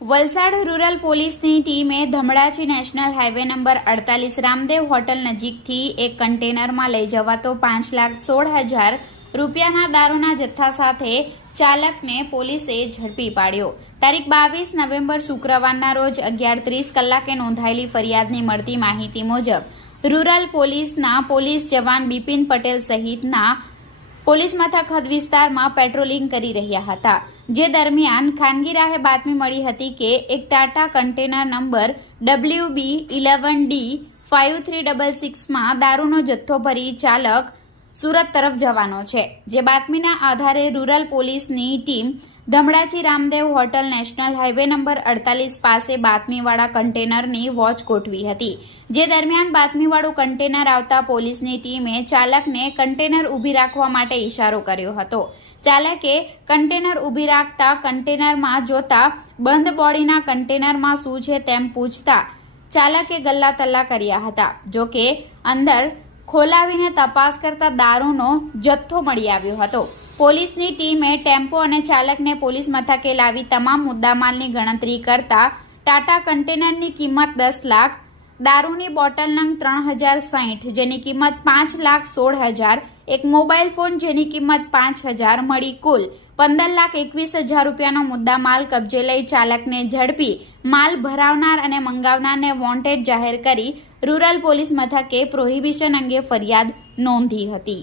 Valsad rural પોલીસની ટીમે Dhamdachi national highway number 48 Ramdev hotel નજીકથી એક કન્ટેનરમાં લઈ જવાતો 5,16,000 રૂપિયાના દારૂના જથ્થા સાથે ચાલકને પોલીસે ઝડપી પાડ્યો। તારીખ 22 નવેમ્બર શુક્રવારના રોજ 11:30 કલાકે નોંધાયેલી ફરિયાદની મળતી માહિતી મુજબ રૂરલ પોલીસના પોલીસ જવાન બિપિન પટેલ સહિતના પોલીસ મથક હદ વિસ્તારમાં પેટ્રોલિંગ કરી રહ્યા હતા। જે દરમિયાન ખાનગી રાહે બાતમી મળી હતી કે એક ટાટા કન્ટેનર નંબર WB11D 5366માં દારૂનો જથ્થો ભરી ચાલક સુરત તરફ જવાનો છે। જે બાતમીના આધારે રૂરલ પોલીસની team Dhamdachi Ramdev hotel national highway number 48 પાસે બાતમીવાળા કન્ટેનરની વોચ ગોઠવી હતી। જે દરમિયાન બાતમીવાળું કન્ટેનર આવતા પોલીસની ટીમે ચાલકને કન્ટેનર ઊભી રાખવા માટે ઇશારો કર્યો હતો। ચાલકે કન્ટેનર ઊભી રાખતા કન્ટેનરમાં જોતા બંધ બોડીના કન્ટેનરમાં શું છે તેમ પૂછતા ચાલકે ગલ્લા તલ્લા કર્યા હતા। જો કે અંદર ખોલાવીને તપાસ કરતા દારૂનો જથ્થો મળી આવ્યો હતો। પોલીસની ટીમે ટેમ્પો અને ચાલકને પોલીસ મથકે લાવી તમામ મુદ્દામાલની ગણતરી કરતા ટાટા કન્ટેનરની કિંમત 10 લાખ, દારૂની બોટલ નંગ 3060 જેની કિંમત 5,16,000, એક મોબાઈલ ફોન જેની કિંમત 5,000 મળી કુલ 15,21,000 રૂપિયાનો મુદ્દામાલ કબજે લઈ ચાલકને ઝડપી માલ ભરાવનાર અને મંગાવનારને વોન્ટેડ જાહેર કરી રૂરલ પોલીસ મથકે પ્રોહિબિશન અંગે ફરિયાદ નોંધી હતી।